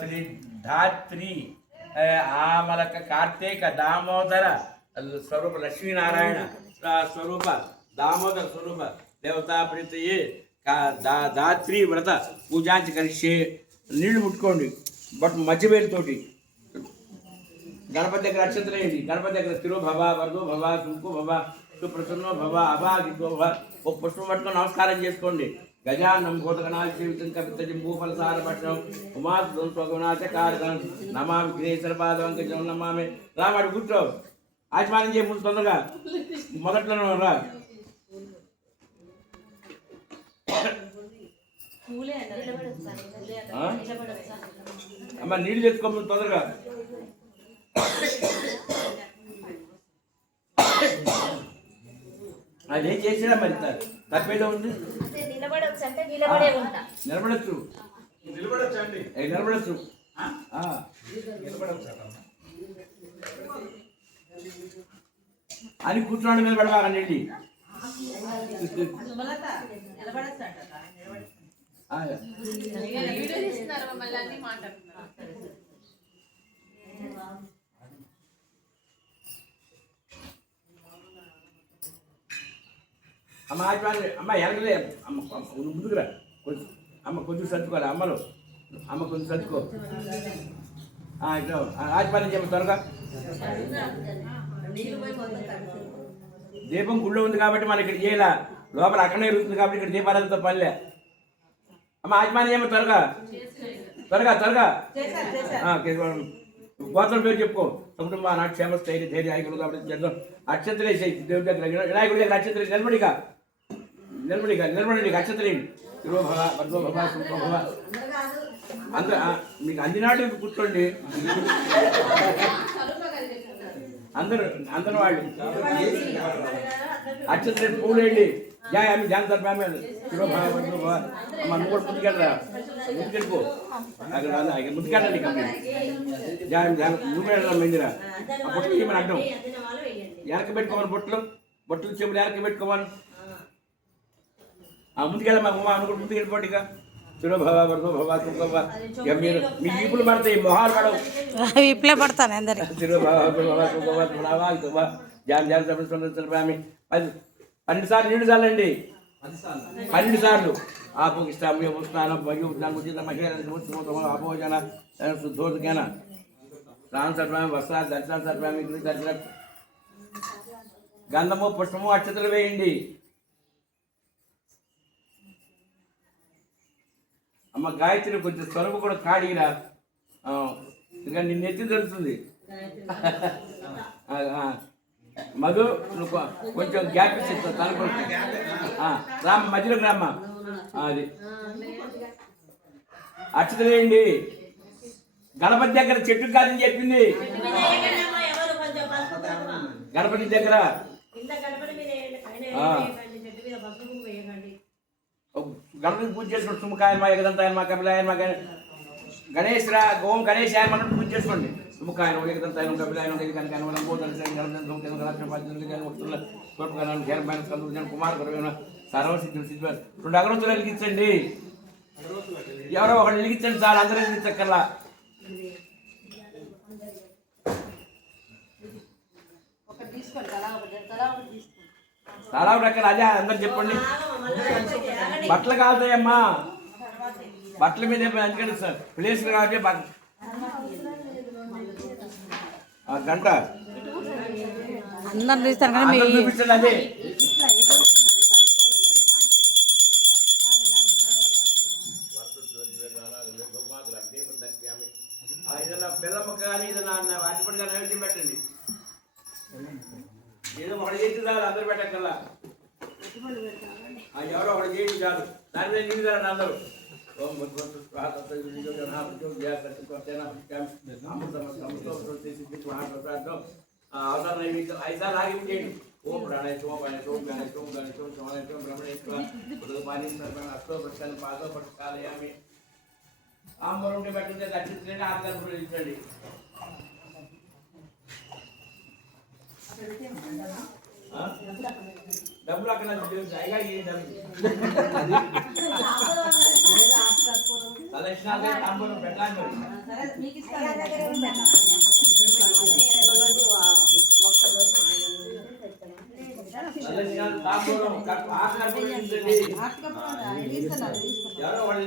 శ్రీ ధాత్రి ఆమలక కార్తీక దామోదర స్వరూప లక్ష్మీనారాయణ స్వరూప దామోదర స్వరూప దేవతా ప్రీతయే దా దాత్రి వ్రత పూజాంచి కలిసి నీళ్ళు ముట్టుకోండి. బట్ మధ్యవేలుతోటి గణపతి దగ్గర అక్షంతలు వేయండి. గణపతి దగ్గర తిరు భవ వర్గో భవ సుంకు భవ సుప్రసన్నో భవ అభాగితో భవ. ఒక పుష్పం పట్టుకొని నమస్కారం చేసుకోండి. గజానం భూతగణాలు జీవితం కవిత భూఫల సార పట్టణం ఉమాసు స్వగణాచ కారకం. నమామి గ్రేసర పాదం నమామి. రామాడు కూర్చో. ఆచమానం చేయ ముందు తొందరగా. మొదట్లో రా. అమ్మ నీళ్ళు తెచ్చుకో ముందు తొందరగా. అది చేసినా మరి తప్పేదో ఉంది. నిలబడే ఉంటా. నిలబడచ్చు. నిలబడచ్చండి. నిలబడచ్చు. ఆ. అని కూర్చోండి మీద పడబాకండి వెళ్ళి ఆ, అమ్మ యాజమాన్య అమ్మ ఎనగలే అమ్మ నువ్వు ముందుకురా. కొంచెం. అమ్మ కొంచెం సర్దుకోవాలి అమ్మలు. అమ్మ కొంచెం సర్దుకో. ఆ, ఇట్లా ఆజ్మానం త్వరగా. దీపం గుళ్ళో ఉంది కాబట్టి మనం ఇక్కడ చేయాల? లోపల అక్కడనే ఇరుగుతుంది కాబట్టి ఇక్కడ దీపాలతో పనిలే. అమ్మ ఆజ్మానం చేయమ్మ త్వరగా. త్వరగా త్వరగా. ఆ, గోత్రం పేరు చెప్పుకో. కుటుంబ నాక్షేమ స్థైర్య ధైర్య ఐకులు కాబట్టి చేద్దాం అక్షంతలు దేవుడి దగ్గర వినాయకుడి దగ్గర అక్షంతలు నిలబడిగా నిలబడిగా నిలబడి అక్షంతలు శిరో భవ వర్గో భవ శుభో మీకు అందినాడు కూర్చోండి? అందరూ అందరూ వాళ్ళు. అక్షంతలు పూలేండి వేయండి. జాయ్ ఆమె జాన్ సార్ ఆమె శిరో భవ అమ్మ నువ్వు కూడా ముందుకెళ్ళరా? ముందుకెళ్ళిపో. అక్కడ అక్కడ ముందుకెళ్ళండి కంప్లీట్ జాన్ జాన్ నువ్వు వెళ్ళరా మందిరా ఆ బొట్లు ఏమని అడ్డం? ఎరక పెట్టుకోవాలి బొట్లు బొట్లు చెప్పులు ఎరక పెట్టుకోవాలి? ఆ ముందుకెళ్ళ ఉమా అనుకుంటు ముందుకు వెళ్ళిపోండి ఇక. శిరో భవ వర్గో భవ ఇక మీరు మీ ఈపులు పడతాయి మొహాలు పడవు. ఇప్పుడే పడతాను అందరికి. శిరో భవ జాన్ జాన్ పది పన్నెండు సార్లు నీళ్ళు చాలండి పన్నెండు సార్లు. ఆపు ఇష్టాము స్నానం మరియు ఉద్దానం ఉచిత మహిళ అపోజన శుద్ధోదకేన స్నానం సర్వామి వస్త్రాలు దర్శనం సర్వామి దర్శనం. గంధము పుష్పము అక్షతలు వేయండి. అమ్మ గాయత్రి కొంచెం స్వరపు కూడా కాడిరా ఇంకా నిన్న ఎత్తి తెలుస్తుంది. మధు నువ్వు కొంచెం గ్యాప్ ఇచ్చేస్తా తనకు రామ్మ మధ్యలోకి రామ్మ. అది. వేయండి గణపతి దగ్గర చెట్టు కాదని చెప్పింది గణపతి దగ్గర గణపతి పూజ చేసుకోండి సుముఖాయన మా ఏకదంతాయన మా కపిలాయన మా గణేష్ రా ఓం గణేష్ ఆయన మనం పూజ చేసుకోండి. సుముఖాయన ఏకదంతాయన కపిలాయన ఏకదంతాయన మనం భూతన గణపతి గణపతి గణపతి కుమార్ సర్వసిద్ధి సిద్ధి రెండు అగరొత్తులు వెలిగించండి. ఎవరో ఒకటి వెలిగించండి చాలు అందరూ వెలిగించక్కర్లా. తీసుకోండి తలా రకాల అదే అందరు చెప్పండి. బట్టలు కాలుతాయమ్మా. బట్టల మీద ఎందుకంటే సార్? ప్లేస్ కాబట్టి గంట. అందరిని తీస్తాను కానీ అందరూ చూపించండి అదే. బెల్లమ్మ కానీ ఏదైనా అడ్డుపడిగా నైవేద్యం పెట్టండి. ఏదో ఒకటి చేసి చాలు అందరు పెట్టక్కల్లా ఎవరో ఒకటి చేయండి చాలు. దాని మీద నీళ్ళు తరండి అందరూ? అవసరం నైవేద్యం ఐదారు ఆగి చేయండి ఓం బ్రహ్మణేశ్వర పాదో పక్షాలయామి ఆంబరం ఉంటే పెట్టండి ఆధారం ఇచ్చండి డబ్బులు అక్కడ నాకు తెలుసు. అయ్యా ఈ డబ్బులు. ఆ, ప్రదక్షిణాలు తాంబూలం పెట్టాలి మరి ప్రదక్షిణాలు తాంబూలం కట్టు ఆకలి పోయిందండి. ఎవరో వాళ్ళు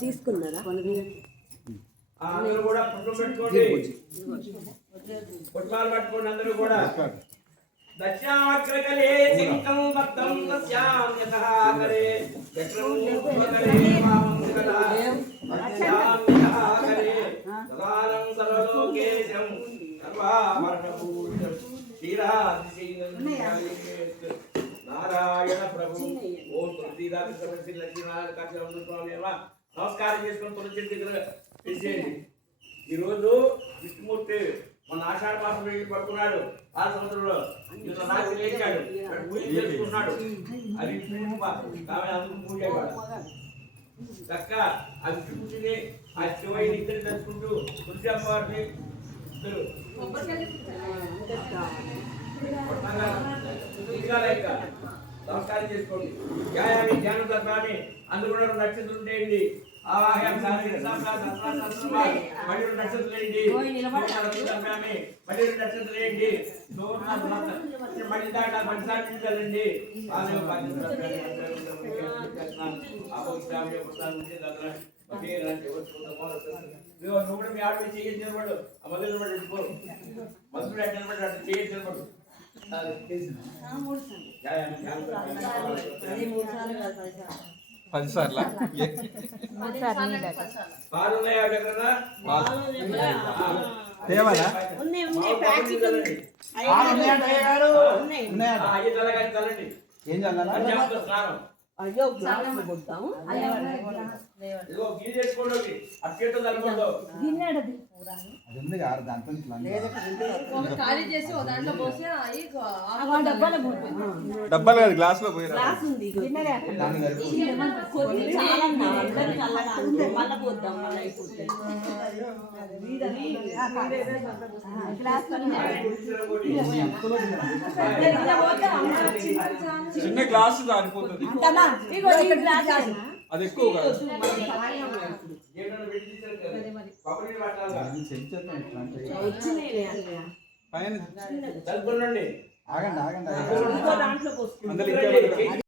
తీసుకున్నారా ఆ, అందరూ కూడా పుష్పం పెట్టుకోండి పుష్పాలు పట్టుకోండి అందరూ కూడా దక్షిణాగ్రకలే శంకం భక్తం తస్యాం యతః కరే చక్రం ఉపకరే చేసుకొని తులసి దగ్గర వేసేయండి ఈరోజు విష్ణుమూర్తి మన ఆషాఢ మాసం వెళ్ళి పడుకున్నాడు ఆ సంవత్సరంలో నాకు పూజ చేసుకున్నాడు అది కాబట్టి అందుకు పూజ చక్క ఆ విష్ణుమూర్తిని ఆ శివయ్యని ఇద్దరు తెలుసుకుంటూ తులసి అమ్మవారిని ఇద్దరు నమస్కారం చేసుకోండి. వ్యాయామి ధ్యానం తత్వాన్ని అందులో కూడా రెండు నక్షత్రం ఉండేయండి ఆవాహ్యం శారీరక సంప్రాస సంప్రాస సంప్రాస. మళ్ళీ రెండు నక్షత్రం వేయండి తత్వామి మళ్ళీ రెండు నక్షత్రం వేయండి దూరం మళ్ళీ దాకా మంచిసారి నిలిచారండి పాదం పాదం అపోక్షామి పుస్తకం నుంచి దగ్గర ఒకే రాంటి వచ్చుకుందాం ఇదిగో నువ్వు కూడా మీ ఆవిడ చేయించిన వాడు ఆ మొదలు వాడు పది సార్లు తేవాలా? ఏం స్నానం. అయ్యో గ్లాస్ కొడతాము. ఇదిగో గీ చేసుకోండి ఆ చేతులు తలకొండు అది ఉంది కాదు దాంతో ఇట్లా అన్నీ. ఖాళీ చేసి ఓ దాంట్లో పోసి అవి డబ్బాలు కాదు గ్లాస్లో పోయిరా గ్లాస్ ఉంది. దాన్ని చిన్న గ్లాస్ జారిపోతుంది. అది. ఎక్కువ. పైన ఆగండి ఆగండి అందులో